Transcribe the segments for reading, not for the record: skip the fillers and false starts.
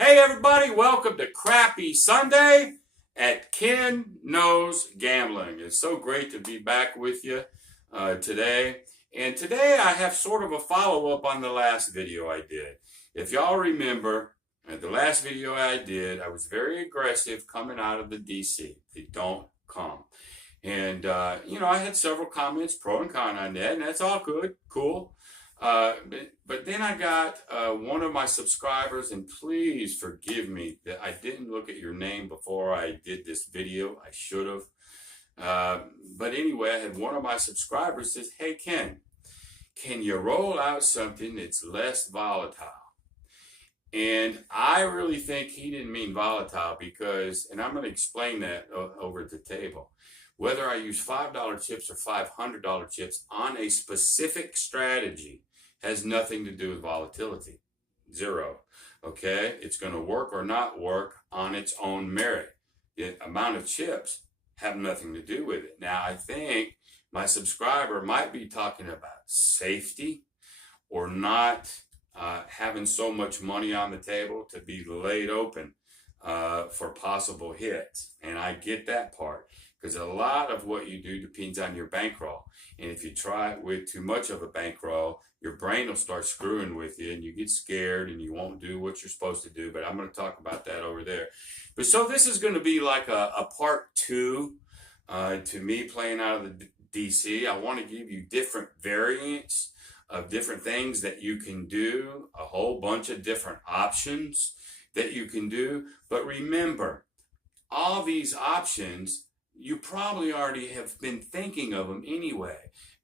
Hey everybody, welcome to Crappy Sunday at Ken Knows Gambling. It's so great to be back with you today. And today I have sort of a follow-up on the last video I did. If y'all remember, the last video I did, I was very aggressive coming out of the DC. They don't come. And, I had several comments, pro and con on that, and that's all good, cool. But then I got one of my subscribers, and please forgive me that I didn't look at your name before I did this video. I should have. But anyway, I had one of my subscribers says, "Hey Ken, can you roll out something that's less volatile?" And I really think he didn't mean volatile because, and I'm going to explain that over at the table. Whether I use $5 chips or $500 chips on a specific strategy has nothing to do with volatility. Zero. Okay? It's going to work or not work on its own merit. The amount of chips have nothing to do with it. Now, I think my subscriber might be talking about safety or not having so much money on the table to be laid open for possible hits. And I get that part. Because a lot of what you do depends on your bankroll. And if you try it with too much of a bankroll, your brain will start screwing with you and you get scared and you won't do what you're supposed to do. But I'm going to talk about that over there. But so this is going to be like a part two to me playing out of the DC. I want to give you different variants of different things that you can do, a whole bunch of different options that you can do. But remember, all these options, you probably already have been thinking of them anyway.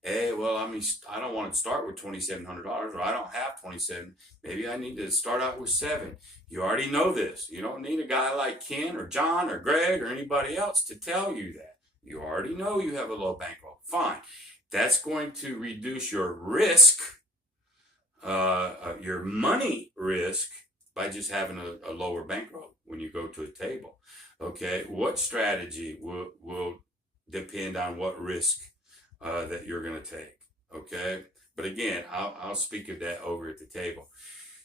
Hey, well, I don't want to start with $2,700, or I don't have 27. Maybe I need to start out with 7. You already know this. You don't need a guy like Ken or John or Greg or anybody else to tell you that. You already know you have a low bankroll. Fine. That's going to reduce your risk, your money risk, by just having a lower bankroll when you go to a table. Okay, what strategy will depend on what risk that you're going to take. Okay, but again, I'll speak of that over at the table.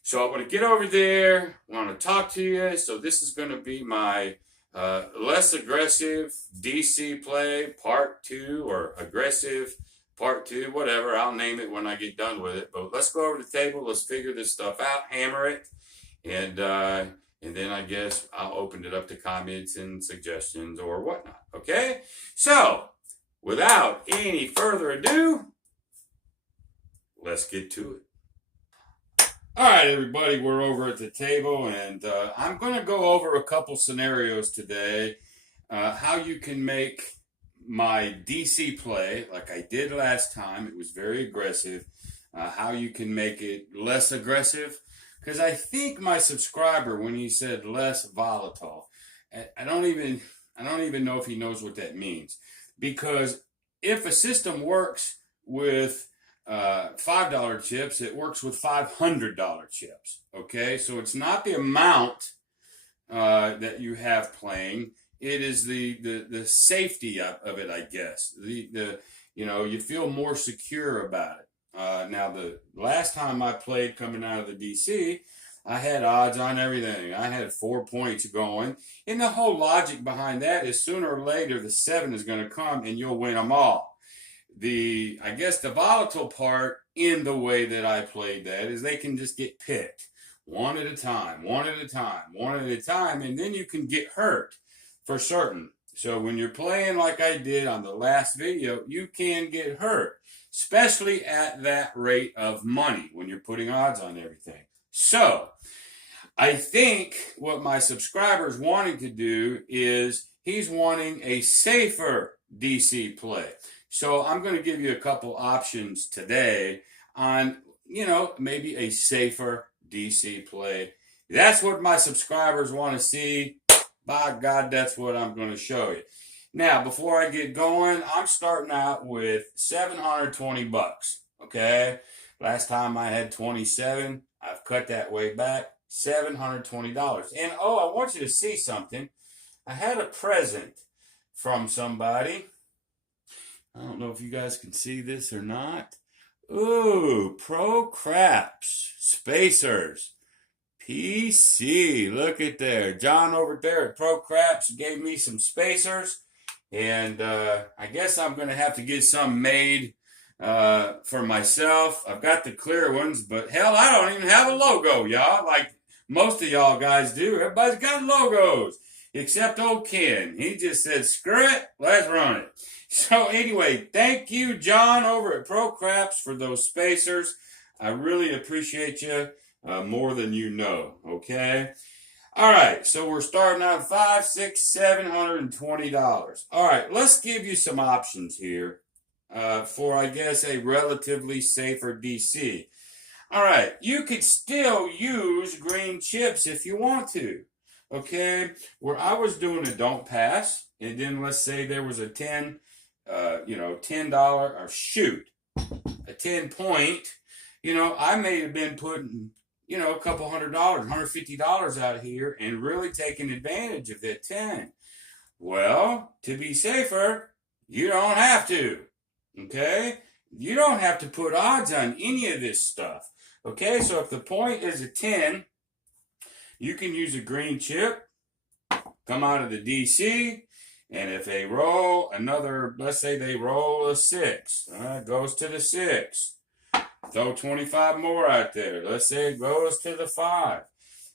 So I want to get over there. I want to talk to you. So this is going to be my less aggressive DC play part 2, or aggressive part 2, whatever. I'll name it when I get done with it. But let's go over to the table. Let's figure this stuff out, hammer it, and then I guess I'll open it up to comments and suggestions or whatnot. Okay? So, without any further ado, let's get to it. All right, everybody, we're over at the table, and I'm going to go over a couple scenarios today. How you can make my DC play, like I did last time. It was very aggressive. How you can make it less aggressive. Because I think my subscriber, when he said less volatile, I don't even know if he knows what that means. Because if a system works with $5 chips, it works with $500 chips. Okay, so it's not the amount that you have playing. It is the safety of it, I guess. You feel more secure about it. Now, the last time I played coming out of the DC, I had odds on everything. I had 4 points going. And the whole logic behind that is sooner or later the 7 is going to come and you'll win them all. I guess the volatile part in the way that I played that is they can just get picked one at a time, one at a time, one at a time, and then you can get hurt for certain. So when you're playing like I did on the last video, you can get hurt, especially at that rate of money when you're putting odds on everything. So I think what my subscriber's wanting to do is he's wanting a safer DC play. So I'm going to give you a couple options today on, maybe a safer DC play. That's what my subscribers want to see. By God, that's what I'm going to show you. Now, before I get going, I'm starting out with $720. Okay? Last time I had 27. I've cut that way back. $720. And I want you to see something. I had a present from somebody. I don't know if you guys can see this or not. Ooh, Pro Craps Spacers. PC. Look at there. John over there at Pro Craps gave me some spacers. And I guess I'm going to have to get some made for myself. I've got the clear ones, but hell, I don't even have a logo, y'all. Like most of y'all guys do. Everybody's got logos. Except old Ken. He just said, screw it, let's run it. So anyway, thank you, John, over at Pro Craps for those spacers. I really appreciate you more than you know, okay? All right, so we're starting out $500, $600, $720. All right, let's give you some options here for, I guess, a relatively safer DC. All right, you could still use green chips if you want to, okay? Where I was doing a don't pass, and then let's say there was a $10, or shoot, a 10 point, I may have been putting, a couple $100, $150 out here and really taking advantage of that 10. Well, to be safer, you don't have to, okay? You don't have to put odds on any of this stuff, okay? So if the point is a 10, you can use a green chip, come out of the DC, and if they roll another, let's say they roll a 6, goes to the 6. Throw 25 more out there. Let's say it goes to the 5.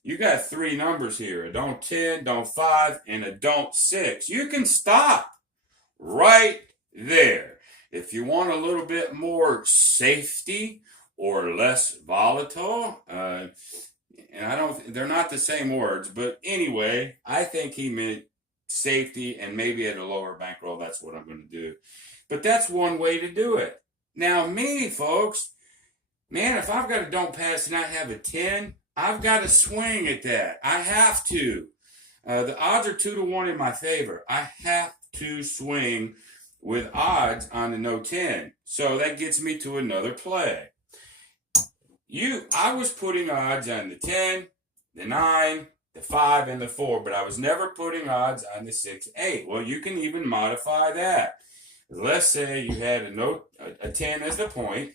You got 3 numbers here. A don't 10, don't 5, and a don't 6. You can stop right there. If you want a little bit more safety or less volatile, and they're not the same words, but anyway, I think he meant safety and maybe at a lower bankroll, that's what I'm going to do. But that's one way to do it. Now me, folks, man, if I've got a don't pass and I have a 10, I've got to swing at that. I have to. The odds are 2-1 in my favor. I have to swing with odds on the no 10. So that gets me to another play. I was putting odds on the 10, the 9, the 5, and the 4, but I was never putting odds on the 6, 8. Well, you can even modify that. Let's say you had a 10 as the point,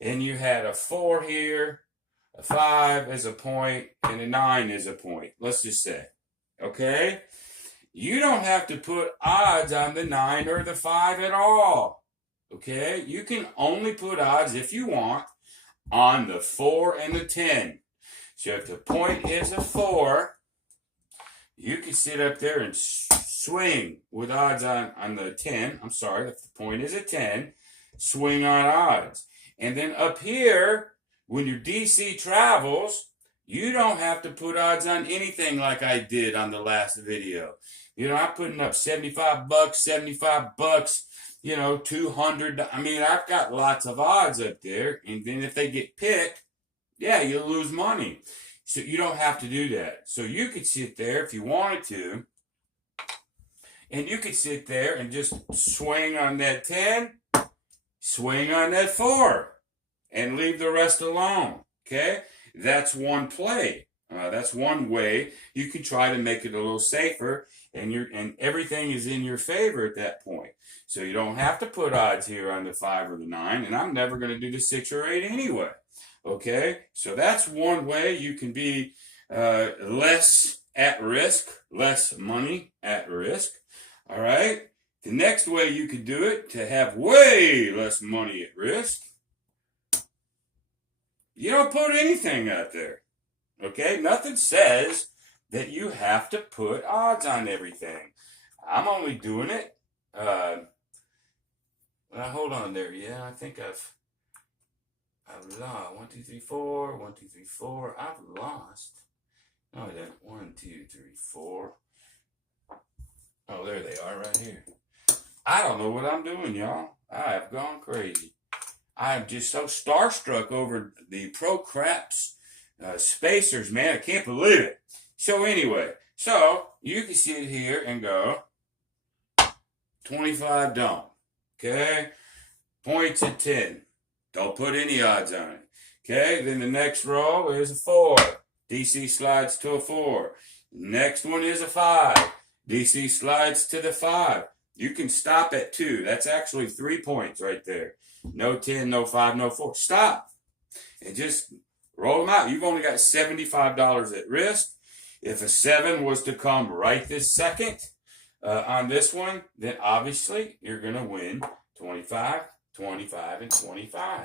and you had a 4 here, a 5 as a point, and a 9 as a point. Let's just say, okay? You don't have to put odds on the 9 or the 5 at all, okay? You can only put odds, if you want, on the 4 and the 10. So if the point is a 4, you can sit up there and swing with odds on the 10. I'm sorry, if the point is a 10, swing on odds. And then up here, when your DC travels, you don't have to put odds on anything like I did on the last video. I'm putting up $75, $75, 200. I mean, I've got lots of odds up there. And then if they get picked, yeah, you'll lose money. So you don't have to do that. So you could sit there if you wanted to, and you could sit there and just swing on that 10, swing on that 4, and leave the rest alone, okay? That's one play. That's one way you can try to make it a little safer, and everything is in your favor at that point. So you don't have to put odds here on the 5 or the 9, and I'm never going to do the 6 or 8 anyway. Okay, so that's one way you can be less at risk, less money at risk. All right, the next way you could do it to have way less money at risk, you don't put anything out there. Okay, nothing says that you have to put odds on everything. I'm only doing it. Well, hold on there. Yeah, I think I've lost 1, 2, 3, 4. 1, 2, 3, 4. I've lost. No, I didn't. 1, 2, 3, 4. Oh, there they are right here. I don't know what I'm doing, y'all. I have gone crazy. I am just so starstruck over the Pro Craps spacers, man. I can't believe it. So anyway, you can sit here and go 25 don't. Okay? Points at 10. Don't put any odds on it. Okay, then the next roll is a 4. DC slides to a 4. Next one is a 5. DC slides to the 5. You can stop at 2. That's actually 3 points right there. No 10, no 5, no 4. Stop. And just Roll them out. You've only got $75 at risk. If a 7 was to come right this second on this one, then obviously you're going to win 25, 25, and 25.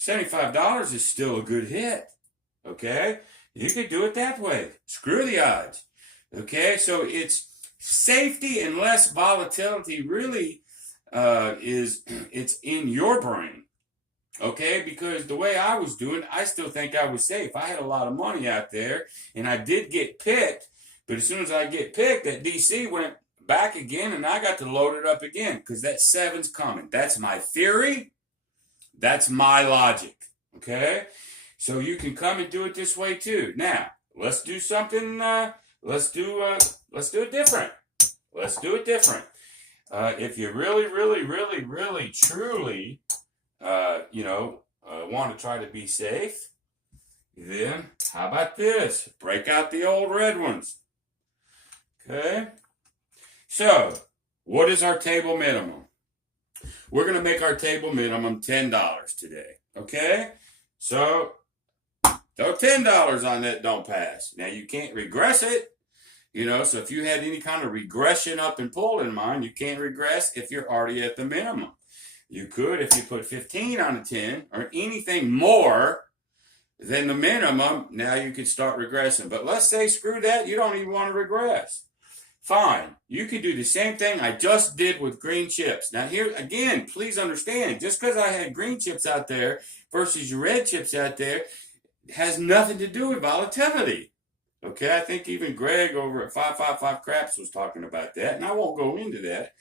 $75 is still a good hit. Okay? You could do it that way. Screw the odds. Okay? So it's safety and less volatility really it's in your brain. Okay, because the way I was doing, I still think I was safe. I had a lot of money out there, and I did get picked. But as soon as I get picked, that DC went back again, and I got to load it up again because that 7's coming. That's my theory. That's my logic. Okay, so you can come and do it this way too. Now, let's do something. Let's do it different. Let's do it different. If you really, truly want to try to be safe, then how about this? Break out the old red ones. Okay? So, what is our table minimum? We're going to make our table minimum $10 today. Okay? So, throw $10 on that don't pass. Now, you can't regress it. So if you had any kind of regression up and pull in mind, you can't regress if you're already at the minimum. You could if you put 15 on a 10 or anything more than the minimum, now you could start regressing. But let's say, screw that, you don't even want to regress. Fine. You could do the same thing I just did with green chips. Now here, again, please understand, just because I had green chips out there versus your red chips out there has nothing to do with volatility. Okay, I think even Greg over at 555 Craps was talking about that, and I won't go into that.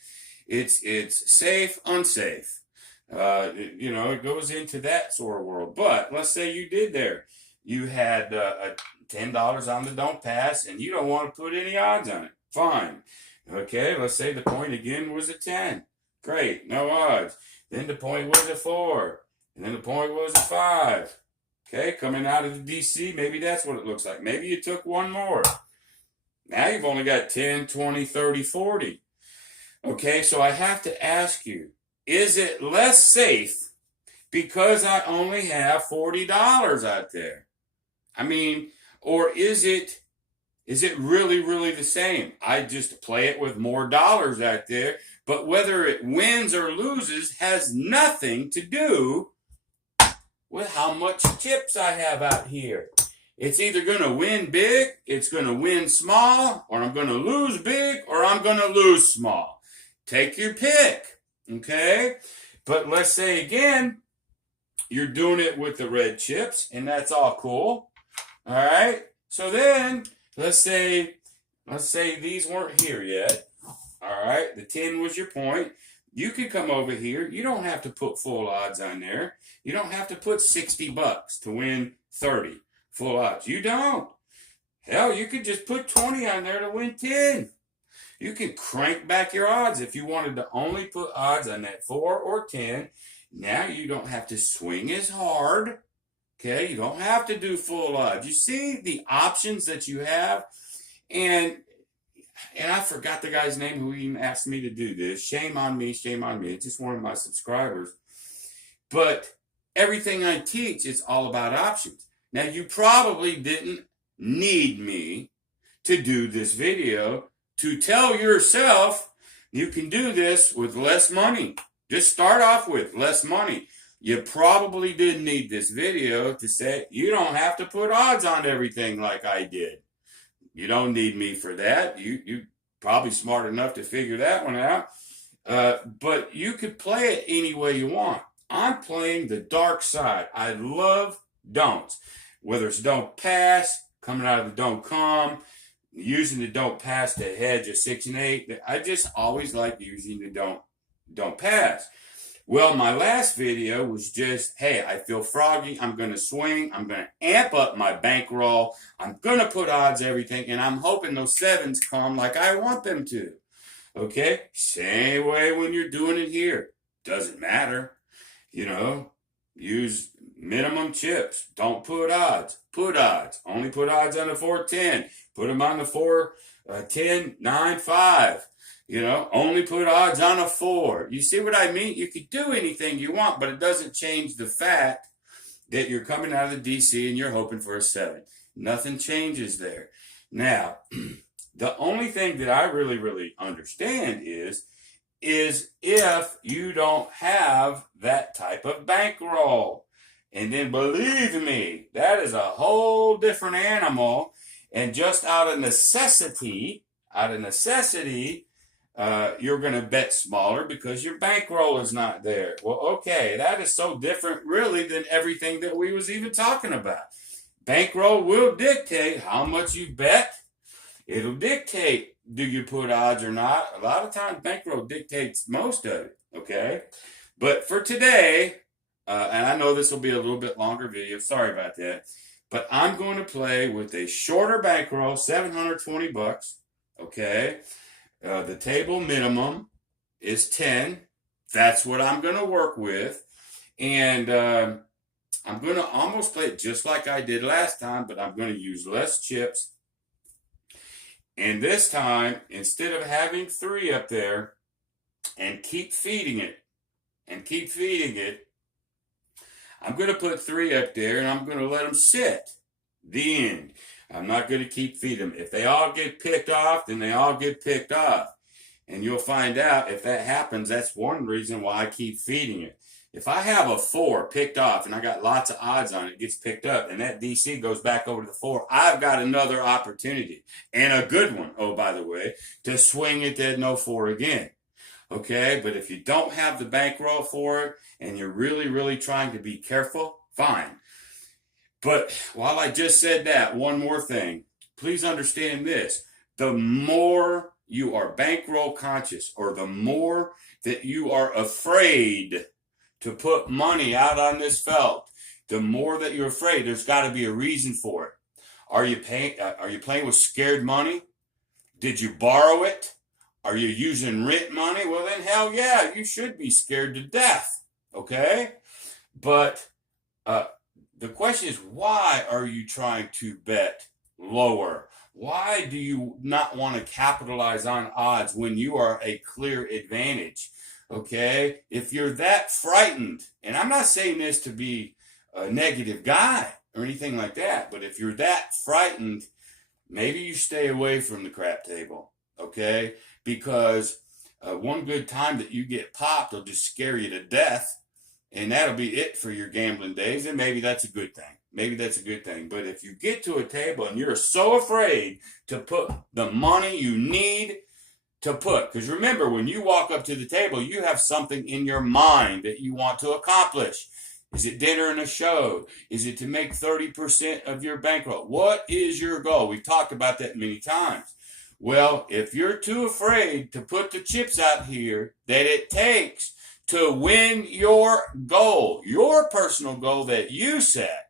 It's safe, unsafe. It goes into that sort of world. But let's say you did there. You had $10 on the don't pass, and you don't want to put any odds on it. Fine. Okay, let's say the point again was a 10. Great, no odds. Then the point was a 4. And then the point was a 5. Okay, coming out of the DC, maybe that's what it looks like. Maybe you took one more. Now you've only got 10, 20, 30, 40. Okay, so I have to ask you, is it less safe because I only have $40 out there? I mean, or is it really the same? I just play it with more dollars out there, but whether it wins or loses has nothing to do with how much chips I have out here. It's either going to win big, it's going to win small, or I'm going to lose big, or I'm going to lose small. Take your pick, okay? But let's say again, you're doing it with the red chips, and that's all cool. All right? So then, let's say these weren't here yet. All right? The 10 was your point. You could come over here. You don't have to put full odds on there. You don't have to put $60 to win 30 full odds. You don't. Hell, you could just put 20 on there to win 10. You can crank back your odds if you wanted to only put odds on that 4 or 10. Now you don't have to swing as hard. Okay, you don't have to do full odds. You see the options that you have, and I forgot the guy's name who even asked me to do this. Shame on me, shame on me. It's just one of my subscribers. But everything I teach is all about options. Now, you probably didn't need me to do this video to tell yourself you can do this with less money. Just start off with less money. You probably didn't need this video to say you don't have to put odds on everything like I did. You don't need me for that. You probably smart enough to figure that one out. But you could play it any way you want. I'm playing the dark side. I love don'ts. Whether it's don't pass, coming out of the don't come, using the don't pass to hedge a 6 and 8. I just always like using the don't pass. Well, my last video was just, hey, I feel froggy. I'm going to swing. I'm going to amp up my bankroll. I'm going to put odds everything, and I'm hoping those 7s come like I want them to. Okay? Same way when you're doing it here. Doesn't matter. Use minimum chips. Don't put odds. Put odds. Only put odds on the 4-10. Put them on the 4-10, 9, 5. Only put odds on a 4. You see what I mean? You could do anything you want, but it doesn't change the fact that you're coming out of the DC and you're hoping for a 7. Nothing changes there. Now, the only thing that I really understand is if you don't have that type of bankroll. And then believe me, that is a whole different animal. And just out of necessity, you're going to bet smaller because your bankroll is not there. Well, okay, that is so different really than everything that we was even talking about. Bankroll will dictate how much you bet. It'll dictate, do you put odds or not? A lot of times bankroll dictates most of it, okay? But for today, and I know this will be a little bit longer video, sorry about that, but I'm going to play with a shorter bankroll, $720, okay? The table minimum is 10. That's what I'm going to work with. And I'm going to almost play it just like I did last time, but I'm going to use less chips. And this time, instead of having 3 up there and keep feeding it, I'm going to put 3 up there and I'm going to let them sit. The end. I'm not going to keep feeding them. If they all get picked off, then they all get picked off. And you'll find out if that happens, that's one reason why I keep feeding it. If I have a 4 picked off and I got lots of odds on it, gets picked up, and that DC goes back over to the 4, I've got another opportunity, and a good one, oh, by the way, to swing it at no 4 again. Okay, but if you don't have the bankroll for it, and you're really trying to be careful, fine. But while I just said that, one more thing. Please understand this. The more you are bankroll conscious, or the more that you are afraid to put money out on this felt, the more that you're afraid, there's got to be a reason for it. Are you playing with scared money? Did you borrow it? Are you using rent money? Well, then hell yeah, you should be scared to death. Okay? But the question is, why are you trying to bet lower? Why do you not want to capitalize on odds when you are a clear advantage? Okay? If you're that frightened, and I'm not saying this to be a negative guy or anything like that, but if you're that frightened, maybe you stay away from the crap table. Okay? Because one good time that you get popped will just scare you to death. And that'll be it for your gambling days. And maybe that's a good thing. Maybe that's a good thing. But if you get to a table and you're so afraid to put the money you need to put, because remember, when you walk up to the table, you have something in your mind that you want to accomplish. Is it dinner and a show? Is it to make 30% of your bankroll? What is your goal? We've talked about that many times. Well, if you're too afraid to put the chips out here that it takes to win your goal, your personal goal that you set,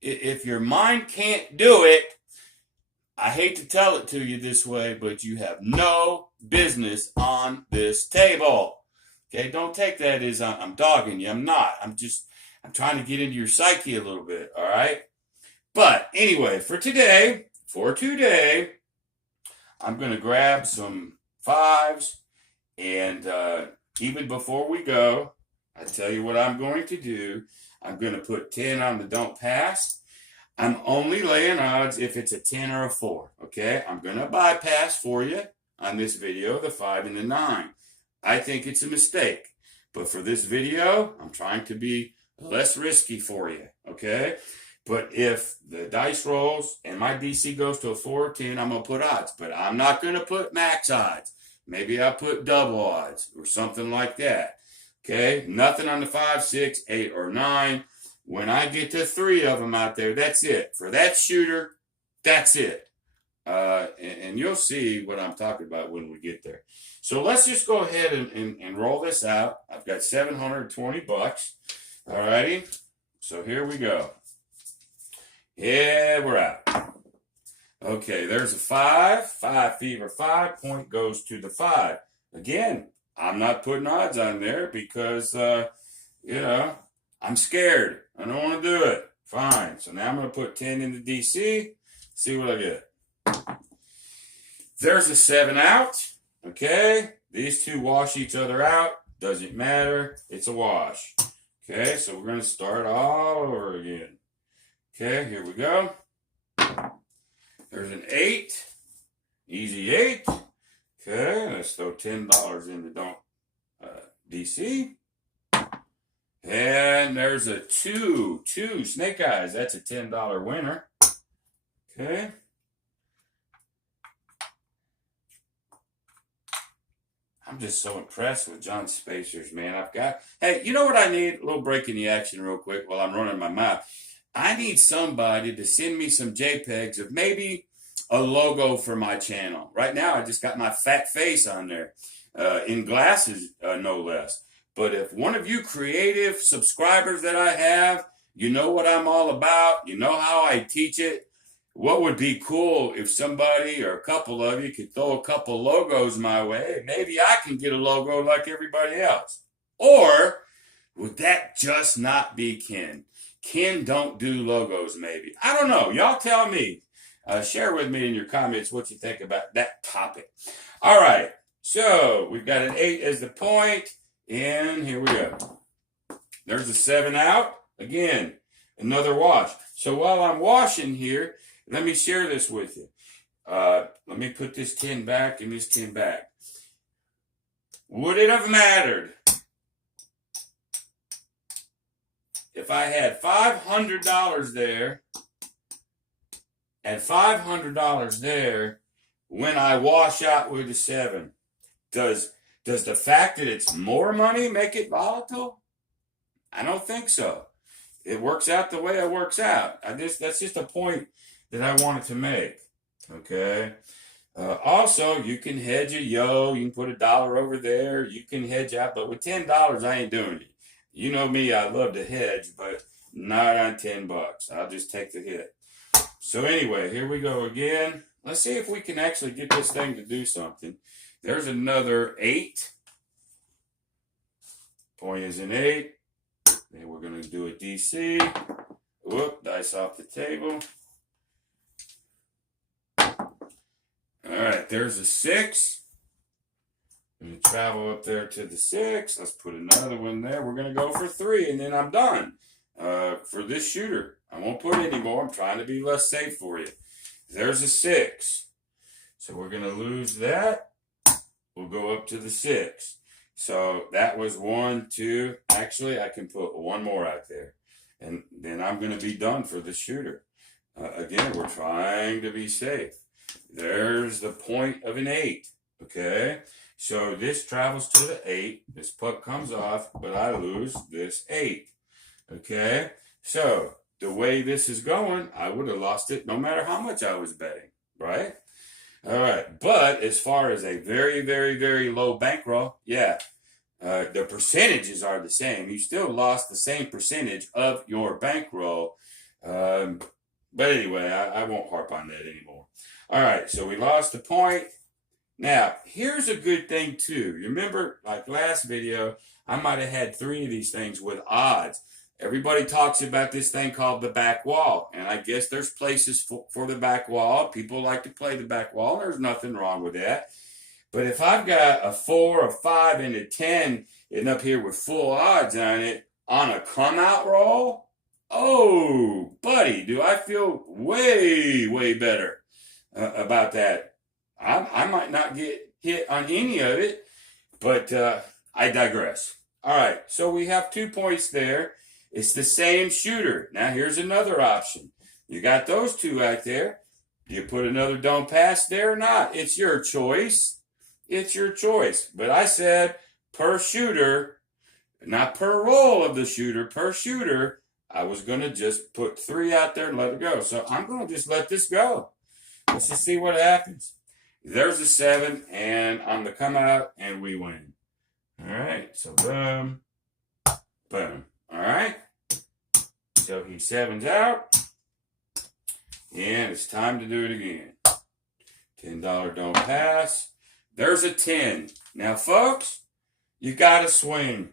if your mind can't do it, I hate to tell it to you this way, but you have no business on this table. Okay, don't take that as I'm dogging you. I'm not. I'm trying to get into your psyche a little bit, all right? But anyway, for today, I'm going to grab some 5s, and even before we go, I tell you what I'm going to do. I'm going to put 10 on the don't pass. I'm only laying odds if it's a 10 or a 4, okay? I'm going to bypass for you on this video the 5 and the 9. I think it's a mistake, but for this video, I'm trying to be less risky for you, okay? But if the dice rolls and my DC goes to a 4 or 10, I'm going to put odds, but I'm not going to put max odds. Maybe I'll put double odds or something like that. Okay? Nothing on the 5, 6, 8, or 9. When I get to 3 of them out there, that's it. For that shooter, that's it. And you'll see what I'm talking about when we get there. So let's just go ahead and roll this out. I've got $720. All righty? So here we go. Yeah, we're out. Okay, there's a 5. 5 fever 5. Point goes to the 5. Again, I'm not putting odds on there because, I'm scared. I don't want to do it. Fine. So now I'm going to put 10 in the DC. See what I get. There's a 7 out. Okay. These two wash each other out. Doesn't matter. It's a wash. Okay, so we're going to start all over again. Okay, here we go. There's an 8. Easy 8. Okay, let's throw $10 into DC. And there's a 2. Snake eyes. That's a $10 winner. Okay. I'm just so impressed with John's spacers, man. Hey, you know what I need? A little break in the action real quick while I'm running my mouth. I need somebody to send me some JPEGs of maybe a logo for my channel. Right now, I just got my fat face on there, in glasses, no less. But if one of you creative subscribers that I have, you know what I'm all about, you know how I teach it, what would be cool if somebody or a couple of you could throw a couple logos my way? Maybe I can get a logo like everybody else. Or would that just not be Ken? Ken don't do logos, maybe. I don't know. Y'all tell me. Share with me in your comments what you think about that topic. All right. So we've got an 8 as the point. And here we go. There's a 7 out. Again, another wash. So while I'm washing here, let me share this with you. Let me put this 10 back and this 10 back. Would it have mattered if I had $500 there and $500 there when I wash out with the 7? Does the fact that it's more money make it volatile? I don't think so. It works out the way it works out. That's just a point that I wanted to make. Okay. Also, you can hedge a yo. You can put $1 over there. You can hedge out, but with $10, I ain't doing it. You know me, I love to hedge, but not on $10. I'll just take the hit. So anyway, here we go again. Let's see if we can actually get this thing to do something. There's another 8. Point is an 8. Then we're going to do a DC. Whoop, dice off the table. All right, there's a 6. I'm going to travel up there to the 6. Let's put another one there. We're going to go for 3, and then I'm done for this shooter. I won't put any more. I'm trying to be less safe for you. There's a 6. So we're going to lose that. We'll go up to the 6. So that was 1, 2. Actually, I can put one more out there. And then I'm going to be done for the shooter. Again, we're trying to be safe. There's the point of an 8. Okay? So this travels to the 8. This puck comes off, but I lose this 8. Okay? So the way this is going, I would have lost it no matter how much I was betting. Right? All right. But as far as a very, very, very low bankroll, yeah. The percentages are the same. You still lost the same percentage of your bankroll. But anyway, I won't harp on that anymore. All right, so we lost the point. Now, here's a good thing too. You remember, like last video, I might have had 3 of these things with odds. Everybody talks about this thing called the back wall. And I guess there's places for the back wall. People like to play the back wall. There's nothing wrong with that. But if I've got a 4, a 5, and a 10, and up here with full odds on it, on a come-out roll, oh, buddy, do I feel way, way better about that. I might not get hit on any of it, but I digress. All right, so we have 2 points there. It's the same shooter. Now, here's another option. You got those 2 out there. Do you put another don't pass there or not? It's your choice. It's your choice. But I said per shooter, not per roll of the shooter, per shooter, I was going to just put 3 out there and let it go. So I'm going to just let this go. Let's just see what happens. There's a 7, and on the come out, and we win. All right, so boom, boom. All right, so he 7's out, and it's time to do it again. $10 don't pass. There's a 10. Now, folks, you got to swing.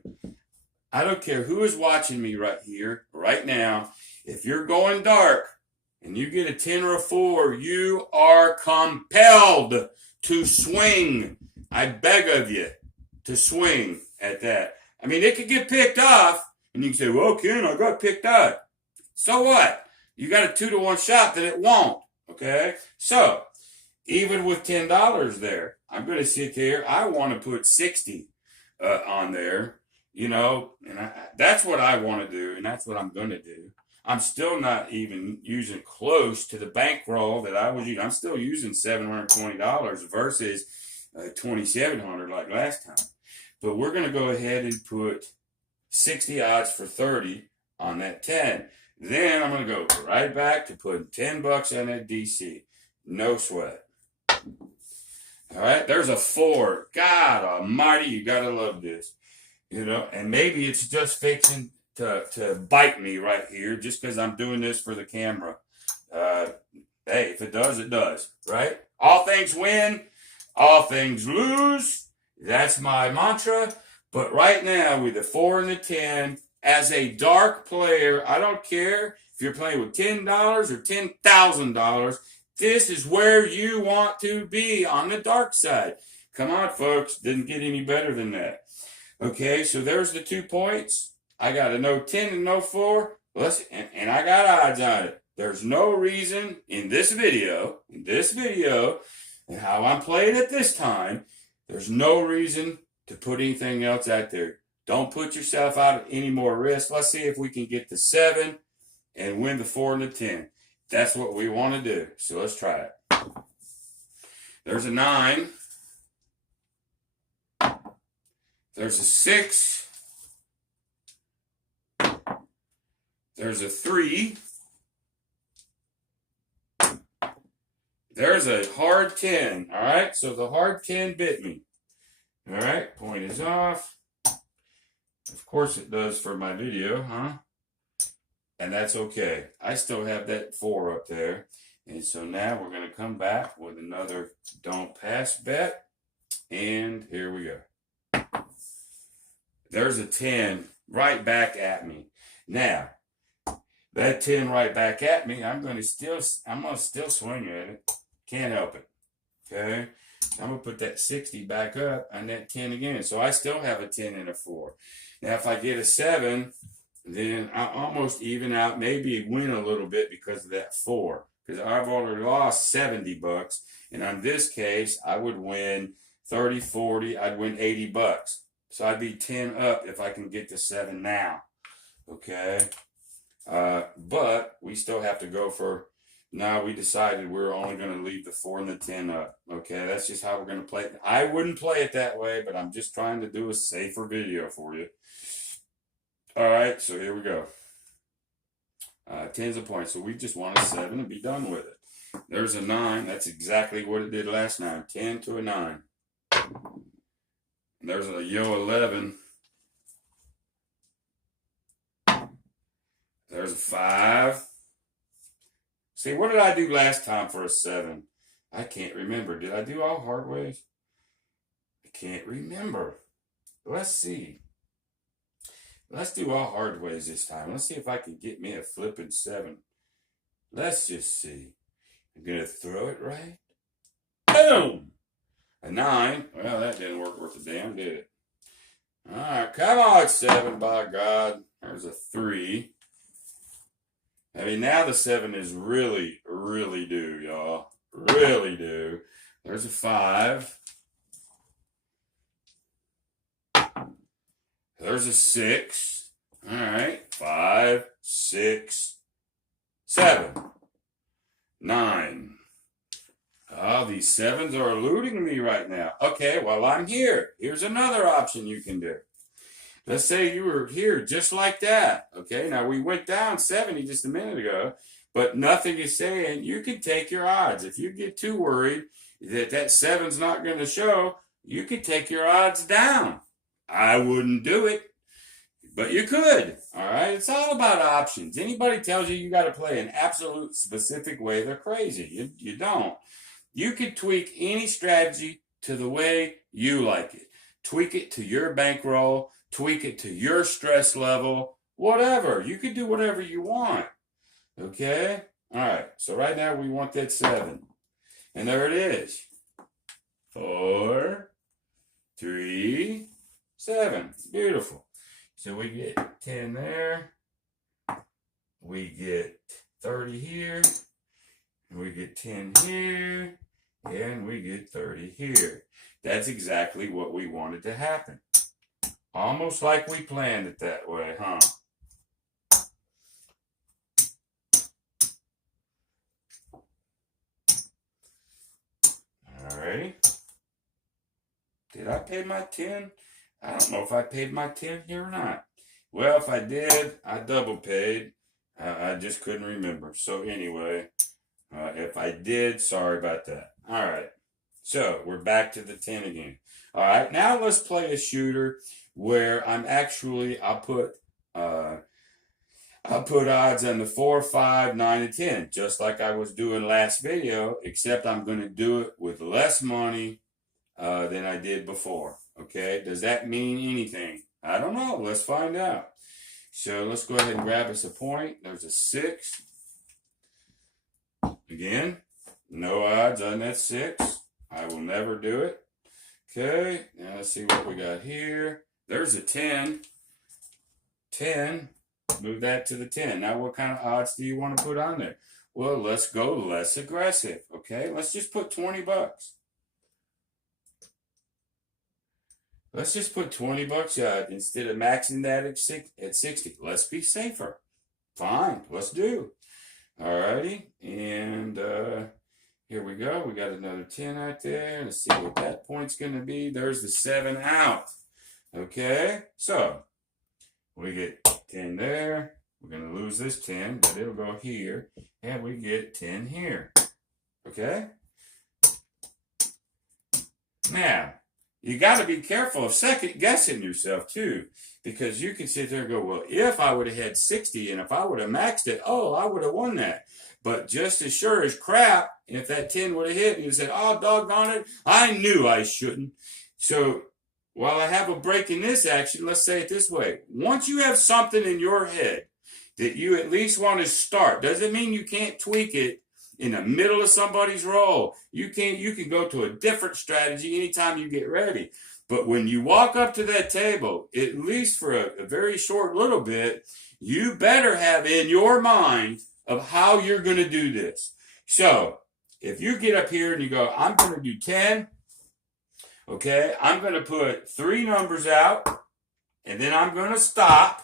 I don't care who is watching me right here, right now. If you're going dark and you get a 10 or a 4, you are compelled to swing. I beg of you to swing at that. I mean, it could get picked off, And you can say, well, Ken, I got picked up. So what? You got a 2-to-1 shot that it won't. Okay? So, even with $10 there, I'm going to sit here. I want to put 60 on there, you know, and that's what I want to do, and that's what I'm going to do. I'm still not even using close to the bankroll that I was using. I'm still using $720 versus $2,700 like last time. But we're going to go ahead and put 60 odds for 30 on that 10. Then I'm going to go right back to putting $10 on that DC. No sweat. All right, there's a 4. God almighty, you got to love this. You know, and maybe it's just fixing to bite me right here just because I'm doing this for the camera. Hey, if it does, it does, right? All things win, all things lose. That's my mantra. But right now, with the 4 and the 10, as a dark player, I don't care if you're playing with $10 or $10,000. This is where you want to be on the dark side. Come on, folks. Didn't get any better than that. Okay, so there's the 2 points. I got a no 10 and no 4. And I got odds on it. There's no reason in this video, and how I'm playing it this time, there's no reason to put anything else out there. Don't put yourself out at any more risk. Let's see if we can get the 7 and win the 4 and the 10. That's what we want to do. So let's try it. There's a 9. There's a 6. There's a 3. There's a hard 10. All right. So the hard 10 bit me. All right. Point is off. Of course it does for my video, huh? And that's okay. I still have that 4 up there. And so now we're going to come back with another don't pass bet. And here we go. There's a 10 right back at me. Now, that 10 right back at me, I'm going to still swing at it. Can't help it. Okay? I'm going to put that 60 back up on that 10 again. So I still have a 10 and a 4. Now, if I get a 7, then I almost even out, maybe win a little bit because of that 4. Because I've already lost $70. And on this case, I would win 30, 40, I'd win $80. So I'd be 10 up if I can get to 7 now. Okay? But we still have to go for, now we decided we're only going to leave the 4 and the 10 up. Okay? That's just how we're going to play it. I wouldn't play it that way, but I'm just trying to do a safer video for you. All right, so here we go. 10's a point, so we just want a 7 and be done with it. There's a 9. That's exactly what it did last time. 10 to a 9. And there's a yo 11. There's a 5. See, what did I do last time for a 7? I can't remember. Did I do all hard ways? I can't remember. Let's see. Let's do all hard ways this time. Let's see if I can get me a flipping 7. Let's just see. I'm going to throw it right. Boom! A 9. Well, that didn't work worth a damn, did it? All right, come on, 7, by God. There's a 3. I mean, now the 7 is really, really due, y'all. Really due. There's a 5. There's a 6. All right. 5, 6, 7, 9. Oh, these 7s are eluding me right now. Okay, well, I'm here. Here's another option you can do. Let's say you were here just like that. Okay, now we went down 70 just a minute ago, but nothing is saying you can take your odds. If you get too worried that that 7's not going to show, you could take your odds down. I wouldn't do it, but you could. All right, it's all about options. Anybody tells you got to play an absolute specific way, they're crazy. You don't. You could tweak any strategy to the way you like it. Tweak it to your bankroll, tweak it to your stress level, whatever. You could do whatever you want. Okay? All right, so right now we want that 7. And there it is. 4, 3, 7. Beautiful. So we get 10 there. We get 30 here. We get 10 here. And we get 30 here. That's exactly what we wanted to happen. Almost like we planned it that way, huh? Alrighty. Did I pay my 10? I don't know if I paid my 10 here or not. Well, if I did, I double paid. I just couldn't remember. So anyway, if I did, sorry about that. All right. So we're back to the 10 again. All right. Now let's play a shooter where I'll put odds on the 4, 5, 9, and 10, just like I was doing last video, except I'm going to do it with less money than I did before. Okay, does that mean anything? I don't know. Let's find out. So let's go ahead and grab us a point. There's a 6. Again, no odds on that 6. I will never do it. Okay, now let's see what we got here. There's a 10. 10. Move that to the 10. Now what kind of odds do you want to put on there? Well, let's go less aggressive. Okay, let's just put 20 bucks. Let's just put 20 bucks out instead of maxing that at 60. Let's be safer. Fine, let's do. Alrighty, and here we go. We got another 10 out there. Let's see what that point's going to be. There's the 7 out. Okay, so we get 10 there. We're going to lose this 10, but it'll go here. And we get 10 here. Okay? Now, you got to be careful of second guessing yourself too, because you can sit there and go, well, if I would have had 60 and if I would have maxed it, I would have won that. But just as sure as crap, if that 10 would have hit, you said, oh, doggone it, I knew I shouldn't. So while I have a break in this action, let's say it this way. Once you have something in your head that you at least want to start, doesn't mean you can't tweak it in the middle of somebody's roll. You can go to a different strategy anytime you get ready. But when you walk up to that table, at least for a very short little bit, you better have in your mind of how you're going to do this. So if you get up here and you go, I'm going to do 10, okay, I'm going to put 3 numbers out, and then I'm going to stop,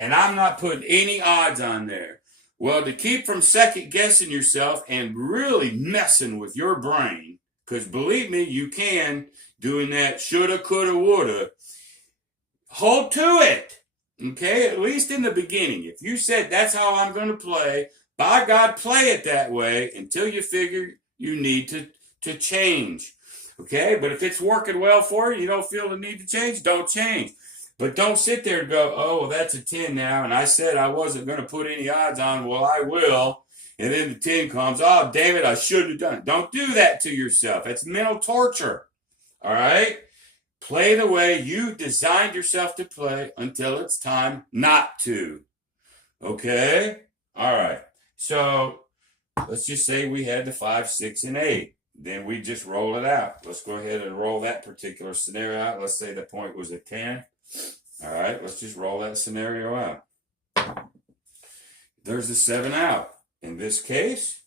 and I'm not putting any odds on there. Well, to keep from second guessing yourself and really messing with your brain, because believe me, you can, doing that shoulda, coulda, woulda, hold to it. Okay, at least in the beginning. If you said that's how I'm going to play, by God, play it that way until you figure you need to change. Okay, but if it's working well for you, you don't feel the need to change, don't change. But don't sit there and go, oh, well, that's a 10 now, and I said I wasn't going to put any odds on. Well, I will. And then the 10 comes, oh, damn it, I should have done it. Don't do that to yourself. It's mental torture. All right? Play the way you designed yourself to play until it's time not to. Okay? All right. So let's just say we had the 5, 6, and 8. Then we just roll it out. Let's go ahead and roll that particular scenario out. Let's say the point was a 10. All right, let's just roll that scenario out. There's the 7 out. In this case,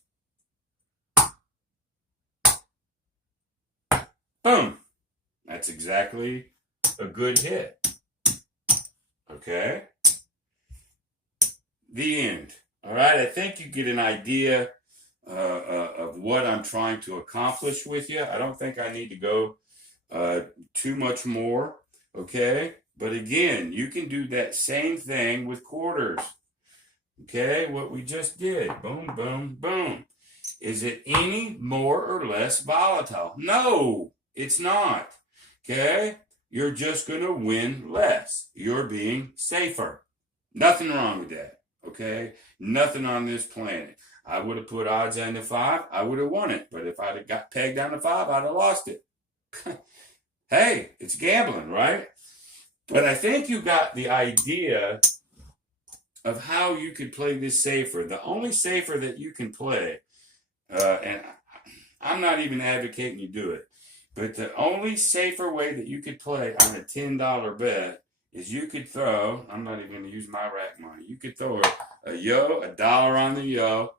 boom. That's exactly a good hit. Okay? The end. All right, I think you get an idea of what I'm trying to accomplish with you. I don't think I need to go too much more. Okay? But again, you can do that same thing with quarters. Okay, what we just did. Boom, boom, boom. Is it any more or less volatile? No, it's not. Okay, you're just going to win less. You're being safer. Nothing wrong with that. Okay, nothing on this planet. I would have put odds on the 5, I would have won it. But if I'd have got pegged on the 5, I'd have lost it. Hey, it's gambling, right? But I think you got the idea of how you could play this safer. The only safer that you can play, and I'm not even advocating you do it, but the only safer way that you could play on a $10 bet is you could throw, I'm not even going to use my rack money, you could throw a $1 on the yo,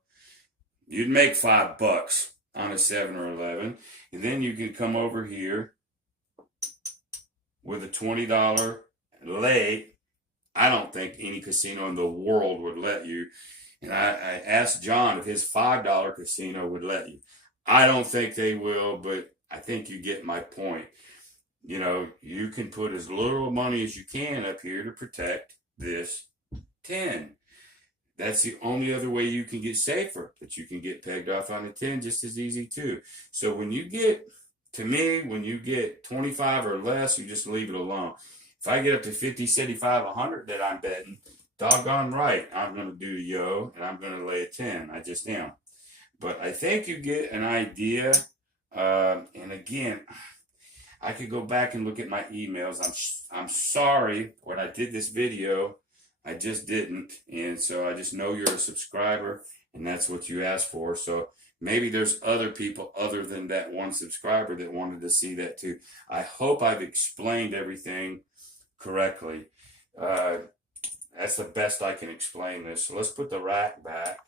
you'd make $5 on a 7 or 11, and then you could come over here with a $20 lay. I don't think any casino in the world would let you. And I asked John if his $5 casino would let you. I don't think they will, but I think you get my point. You know, you can put as little money as you can up here to protect this 10. That's the only other way you can get safer, but you can get pegged off on a 10 just as easy too. So when you get, to me, when you get 25 or less, you just leave it alone. If I get up to 50, 75, 100 that I'm betting, doggone right, I'm going to do yo, and I'm going to lay a 10. I just am. But I think you get an idea. And again, I could go back and look at my emails. I'm sorry when I did this video, I just didn't. And so I just know you're a subscriber, and that's what you asked for. So maybe there's other people other than that one subscriber that wanted to see that too. I hope I've explained everything correctly. That's the best I can explain this. So let's put the rack back.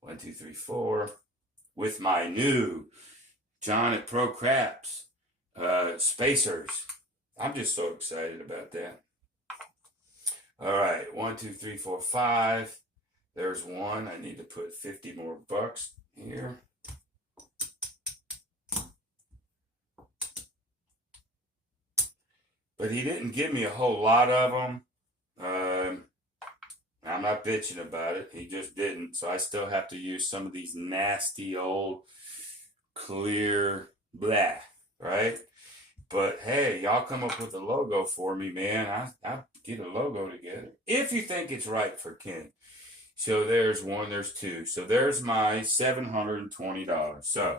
1, 2, 3, 4. With my new John at Pro Craps spacers. I'm just so excited about that. All right, 1, 2, 3, 4, 5. There's one. I need to put 50 more bucks here. But he didn't give me a whole lot of them. I'm not bitching about it. He just didn't. So I still have to use some of these nasty old clear blah, right? But hey, y'all come up with a logo for me, man. I'll get a logo together. If you think it's right for Ken. So there's one, there's two. So there's my $720. So,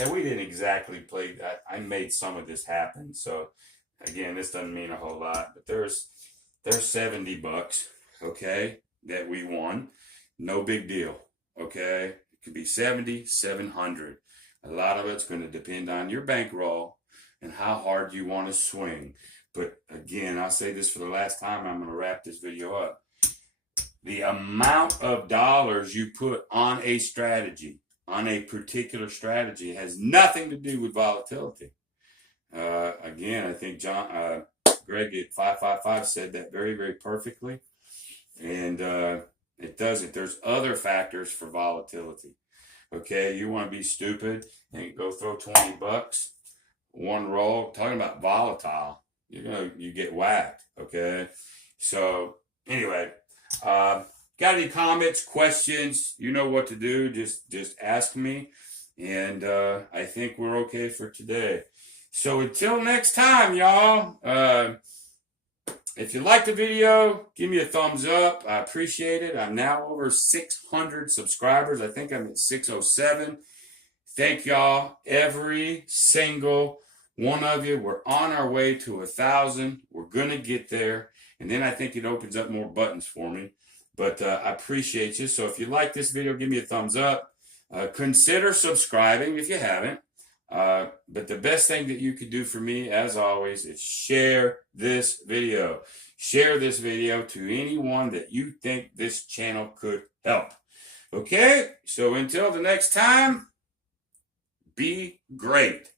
and we didn't exactly play that. I made some of this happen. So again, this doesn't mean a whole lot, but there's $70, okay, that we won. No big deal, okay? It could be 70, 700. A lot of it's going to depend on your bankroll and how hard you want to swing. But again, I'll say this for the last time. I'm going to wrap this video up. The amount of dollars you put on a strategy, on a particular strategy, has nothing to do with volatility. Again, I think Greg at 555 said that very, very perfectly. And it doesn't. There's other factors for volatility. Okay, you want to be stupid and go throw $20, one roll. Talking about volatile, you get whacked. Okay, so anyway, got any comments, questions? You know what to do. Just ask me, and I think we're okay for today. So until next time, y'all. If you liked the video, give me a thumbs up. I appreciate it. I'm now over 600 subscribers. I think I'm at 607. Thank y'all, every single one of you. We're on our way to 1,000. We're going to get there. And then I think it opens up more buttons for me. But I appreciate you. So if you like this video, give me a thumbs up. Consider subscribing if you haven't. But the best thing that you could do for me, as always, is share this video. Share this video to anyone that you think this channel could help. Okay? So until the next time, be great.